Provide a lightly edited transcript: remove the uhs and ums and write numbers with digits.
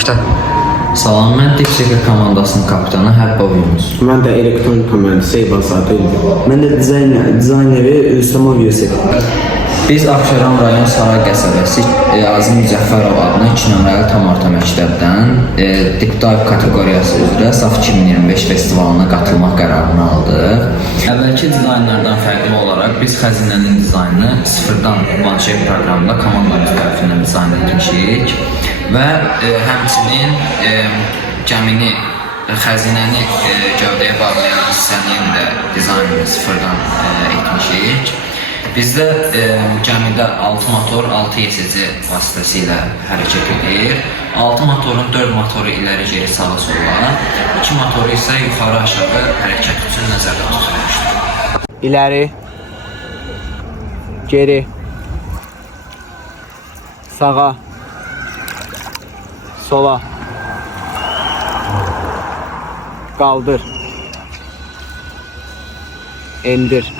Salam, mən Dipseka komandasının kapitanı Həbbab Yunus. Mən də elektronika mühəndisi Eyvaz Adildir. Mən də dizayneri Rüstəmov Yusif. Biz Abşeron rayon Saray qəsəbəsi Azim Müzəffərov adına 2 nömrəli tam orta məktəbdən diplomat kateqoriyası üzrə SAF 2025 festivalına qatılmaq qərarını aldıq. Əvvəlki dizaynlardan fərqli olaraq biz xəzinənin dizaynını sıfırdan planşet proqramında komandalar tərəfindən dizayn etmişik və həmçinin gəmini xəzinəni gövdəyə bağlayan hissənin də dizaynını sıfırdan etmişik. Bizdə gəmidə 6 motor 6 yesici vasitəsilə hərəkət edir. 6 motorun 4 motoru iləri geri sağa sola, 2 motoru isə yuxarı aşağı hərəkət üçün nəzərdə tutulmuşdur. İləri, geri, sağa, sola, qaldır, endir.